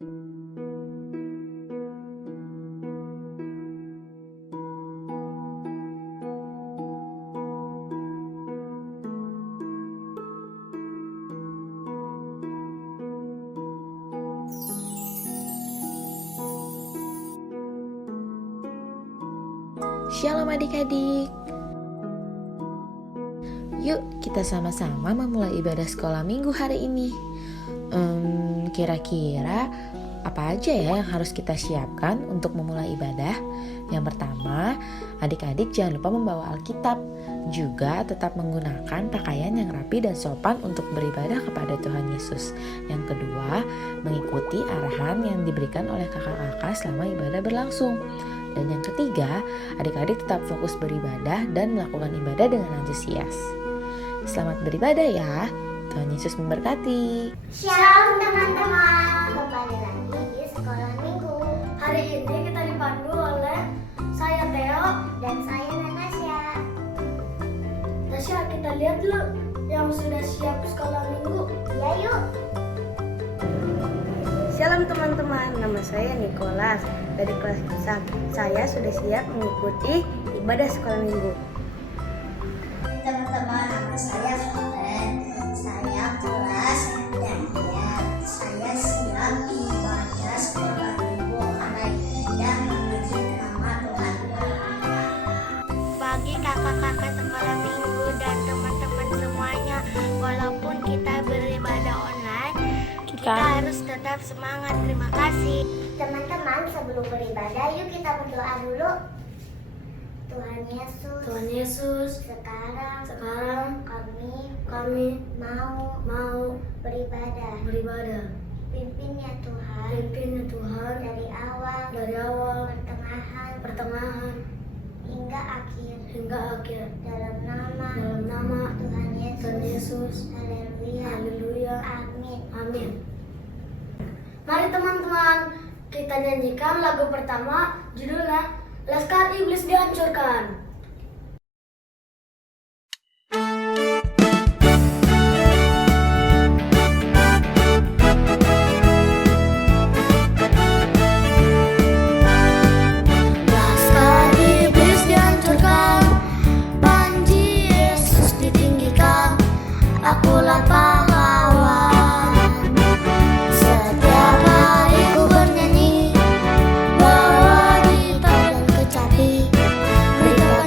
Shalom adik-adik. Yuk kita sama-sama memulai ibadah sekolah minggu hari ini. Kira-kira apa aja ya yang harus kita siapkan untuk memulai ibadah? Yang pertama, adik-adik jangan lupa membawa Alkitab. Juga tetap menggunakan pakaian yang rapi dan sopan untuk beribadah kepada Tuhan Yesus. Yang kedua, mengikuti arahan yang diberikan oleh kakak-kakak selama ibadah berlangsung. Dan yang ketiga, adik-adik tetap fokus beribadah dan melakukan ibadah dengan antusias. Selamat beribadah ya. Tuhan Yesus memberkati. Shalom teman-teman, kembali lagi di sekolah minggu. Hari ini kita dipandu oleh saya Theo Dan saya Natasha. Tasya. Kita lihat dulu yang sudah siap sekolah minggu. Ya yuk. Shalom teman-teman, nama saya Nicholas dari kelas 1. Saya sudah siap mengikuti ibadah sekolah minggu. Teman-teman, nama saya Valen. Saya kelas dan saya siap ibadah sekolah minggu karena tidak memuji nama Tuhan. Bagi kakak-kakak sekolah minggu dan teman-teman semuanya, walaupun kita beribadah online, kita harus tetap semangat. Terima kasih. Teman-teman, sebelum beribadah, yuk kita berdoa dulu. Tuhan Yesus, sekarang kami mau beribadah. Pimpin ya Tuhan, dari awal, pertengahan, hingga akhir. Dalam nama Tuhan Yesus. Haleluya. Amin. Mari teman-teman, kita nyanyikan lagu pertama, judulnya Laskar Iblis Dihancurkan. Laskar iblis dihancurkan, panji Yesus ditinggikan, akulah pahlawan. Setiap hari ku bernyanyi, bawa gitar dan kecapi, berikan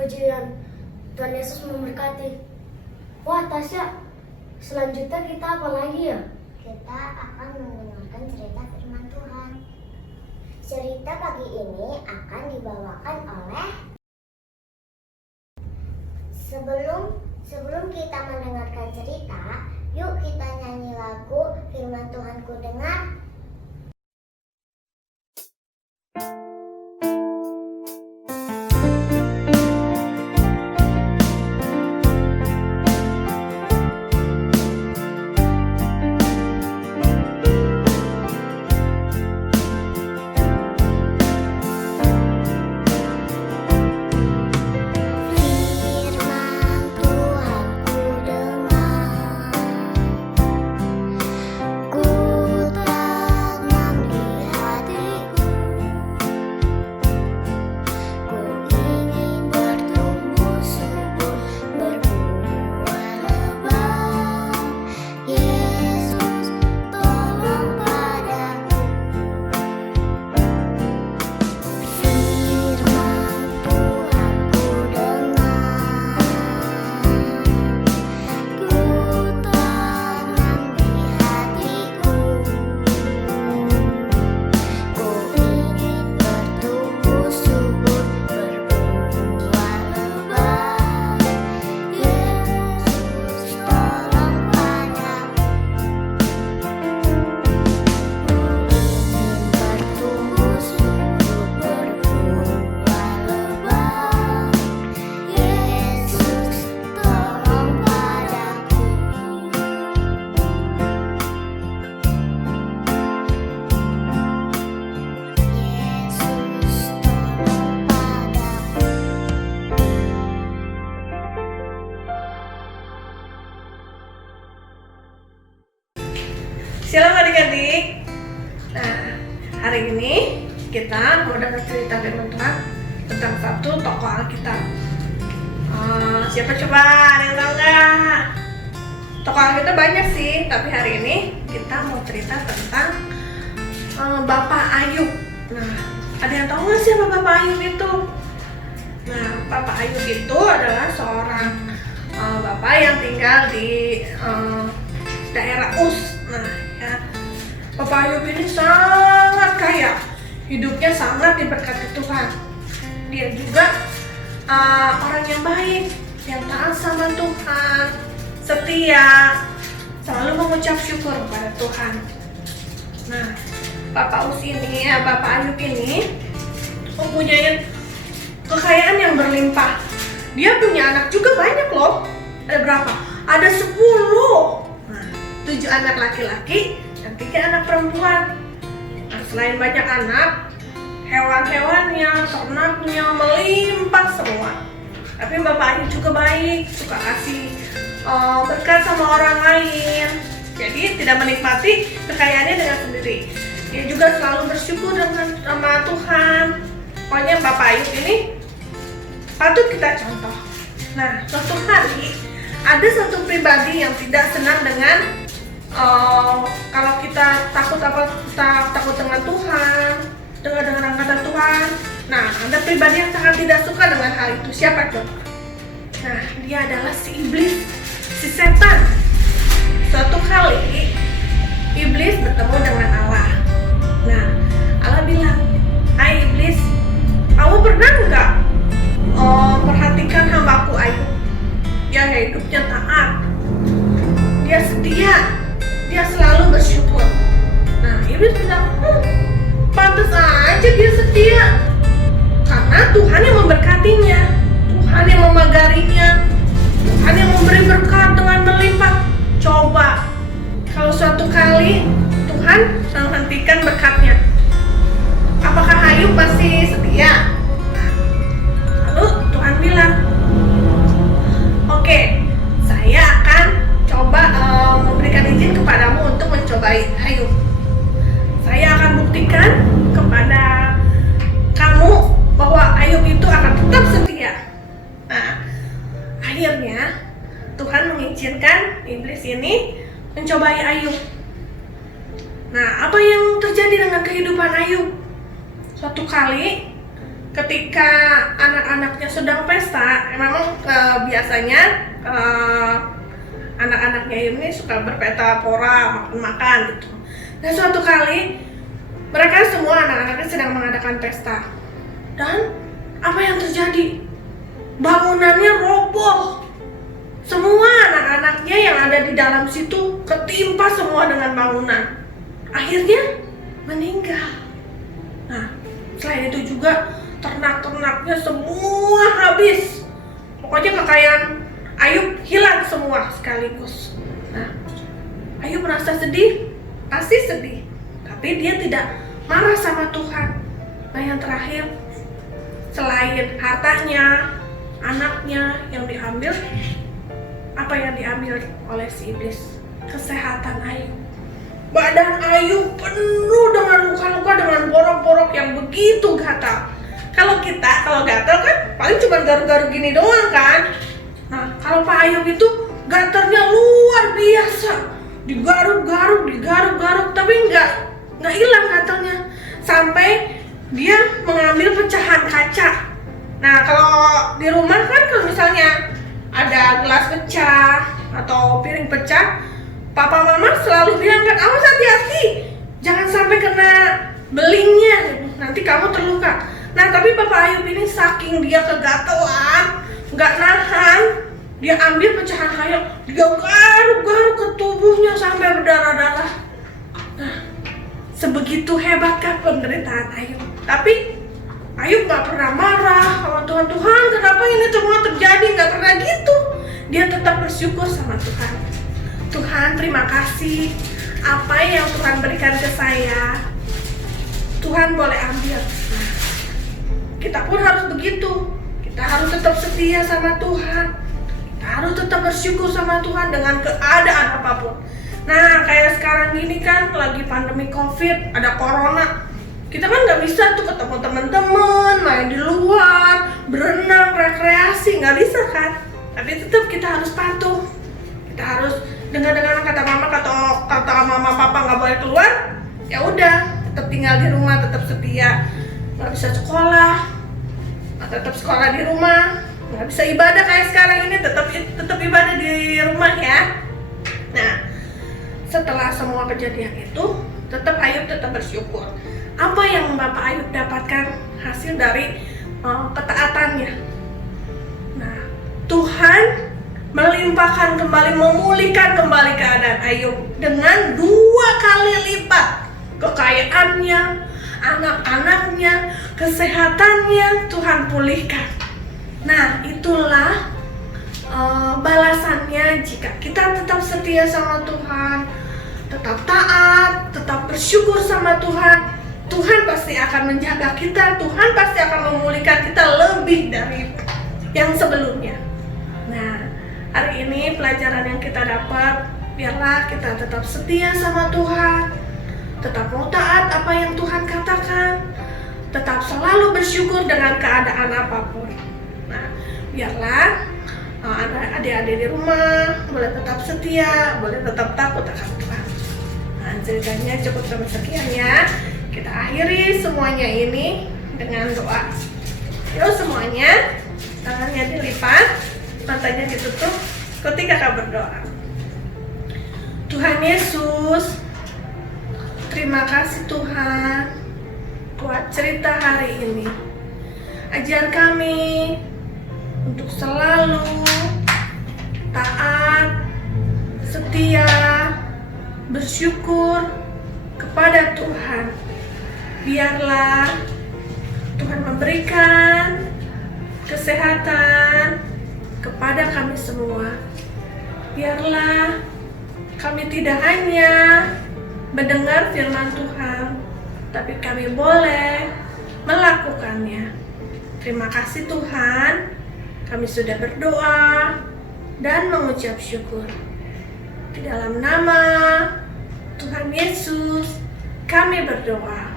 pujian. Tuhan Yesus memberkati. Wah Tasya, selanjutnya kita apa lagi ya? Kita akan mendengarkan cerita firman Tuhan. Cerita pagi ini akan dibawakan oleh Sebelum kita mendengarkan cerita, yuk kita nyanyi lagu Firman Tuhan Ku Dengar. Shalom adik-adik. Nah, hari ini kita mau dengar cerita firman Tuhan tentang satu tokoh Alkitab. Siapa coba? Ada yang tahu nggak? Tokoh Alkitab banyak sih, tapi hari ini kita mau cerita tentang Bapak Ayub. Nah, ada yang tahu nggak siapa Bapak Ayub itu? Nah, Bapak Ayub itu adalah seorang bapak yang tinggal di daerah Uz. Nah, ya, Bapak Ayub ini sangat kaya, hidupnya sangat diberkati Tuhan. Dia juga orang yang baik, yang taat sama Tuhan, setia, selalu mengucap syukur kepada Tuhan. Nah, Bapak Ayub ini mempunyai kekayaan yang berlimpah. Dia punya anak juga banyak loh. Ada berapa? Ada 10. 7 anak laki-laki dan 3 anak perempuan. Nah, selain banyak anak, hewan-hewannya, ternaknya melimpah semua. Tapi Bapak Ayub juga baik, suka kasih berkat sama orang lain. Jadi tidak menikmati kekayaannya dengan sendiri. Dia juga selalu bersyukur sama Tuhan. Pokoknya Bapak Ayub ini patut kita contoh. Nah, suatu hari ada satu pribadi yang tidak senang dengan kalau kita takut dengan Tuhan, dengan kata Tuhan. Nah, ada pribadi yang sangat tidak suka dengan hal itu. Siapa itu? Nah, dia adalah si iblis, si setan. Suatu kali iblis bertemu dengan Allah. Nah, Allah bilang, "Hai iblis, kamu pernah nggak perhatikan hambaku Ayub? Dia hidupnya taat, dia setia, dia selalu bersyukur." Nah, iblis bilang, pantas aja dia setia, karena Tuhan yang memberkatinya, Tuhan yang memagarinya, Tuhan yang memberi berkat dengan melimpah. Coba kalau suatu kali Tuhan menghentikan berkatnya, apakah Ayub masih setia? Lalu Tuhan bilang, "Oke, saya akan coba memberikan izin kepadamu untuk mencobai Ayub. Saya akan buktikan kepada kamu bahwa Ayub itu akan tetap setia." Nah, akhirnya Tuhan mengizinkan iblis ini mencobai Ayub. Nah, apa yang terjadi dengan kehidupan Ayub? Suatu kali ketika anak-anaknya sedang pesta, memang biasanya anak-anaknya ini suka berpesta pora, makan-makan gitu. Dan suatu kali mereka semua anak-anaknya sedang mengadakan pesta. Dan apa yang terjadi? Bangunannya roboh. Semua anak-anaknya yang ada di dalam situ ketimpa semua dengan bangunan. Akhirnya meninggal. Nah, selain itu juga ternak-ternaknya semua habis. Pokoknya kekayaan Ayub hilang semua sekaligus. Nah, Ayub merasa sedih, pasti sedih. Tapi dia tidak marah sama Tuhan. Nah, yang terakhir, selain hartanya, anaknya yang diambil, apa yang diambil oleh si iblis? Kesehatan Ayub. Badan Ayub penuh dengan luka-luka, dengan borok-borok yang begitu gatal. Kalau gatal kan paling cuma garu-garu gini doang kan. Nah, kalau Pak Ayub itu gatalnya luar biasa, digaruk-garuk, tapi nggak hilang gatalnya, sampai dia mengambil pecahan kaca. Nah, kalau di rumah kan kalau misalnya ada gelas pecah atau piring pecah, papa mama selalu bilang kan, awas hati-hati, jangan sampai kena belingnya, nanti kamu terluka. Nah, tapi Bapak Ayub ini saking dia kegatelan, nggak nahan, dia ambil pecahan kayu, dia garuk-garuk ke tubuhnya sampai berdarah-darah. Nah, sebegitu hebatkah penderitaan Ayub? Tapi Ayub nggak pernah marah sama Tuhan. Tuhan, kenapa ini semua terjadi? Nggak pernah gitu. Dia tetap bersyukur sama Tuhan. Tuhan, terima kasih. Apa yang Tuhan berikan ke saya, Tuhan boleh ambil. Nah, kita pun harus begitu. Kita harus tetap setia sama Tuhan. Kita harus tetap bersyukur sama Tuhan dengan keadaan apapun. Nah, kayak sekarang gini kan lagi pandemi COVID, ada corona. Kita kan nggak bisa tuh ketemu teman-teman, main di luar, berenang, rekreasi, nggak bisa kan? Tapi tetap kita harus patuh. Kita harus dengan kata mama papa nggak boleh keluar, ya udah, tetap tinggal di rumah, tetap setia. Nggak bisa sekolah, tetap sekolah di rumah. Nggak bisa ibadah kayak sekarang ini, tetap ibadah di rumah ya. Nah, setelah semua kejadian itu, tetap Ayub tetap bersyukur. Apa yang Bapak Ayub dapatkan hasil dari ketaatannya? Nah, Tuhan melimpahkan kembali, memulihkan kembali keadaan Ayub dengan 2 kali lipat kekayaannya, anak-anaknya, kesehatannya Tuhan pulihkan. Nah, itulah balasannya jika kita tetap setia sama Tuhan, tetap taat, tetap bersyukur sama Tuhan. Tuhan pasti akan menjaga kita, Tuhan pasti akan memulihkan kita lebih dari yang sebelumnya. Nah, hari ini pelajaran yang kita dapat, biarlah kita tetap setia sama Tuhan, tetap mau taat apa yang Tuhan katakan, tetap selalu bersyukur dengan keadaan apapun. Nah, biarlah adik-adik di rumah boleh tetap setia, boleh tetap takut akan Tuhan. Nah, ceritanya cukup sampai sekian ya. Kita akhiri semuanya ini dengan doa. Yuk semuanya, tangannya dilipat, matanya ditutup, ikuti kakak berdoa. Tuhan Yesus, terima kasih Tuhan buat cerita hari ini. Ajar kami untuk selalu taat, setia, bersyukur kepada Tuhan. Biarlah Tuhan memberikan kesehatan kepada kami semua. Biarlah kami tidak hanya mendengar firman Tuhan, tapi kami boleh melakukannya. Terima kasih Tuhan, kami sudah berdoa dan mengucap syukur. Di dalam nama Tuhan Yesus kami berdoa.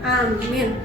Amin.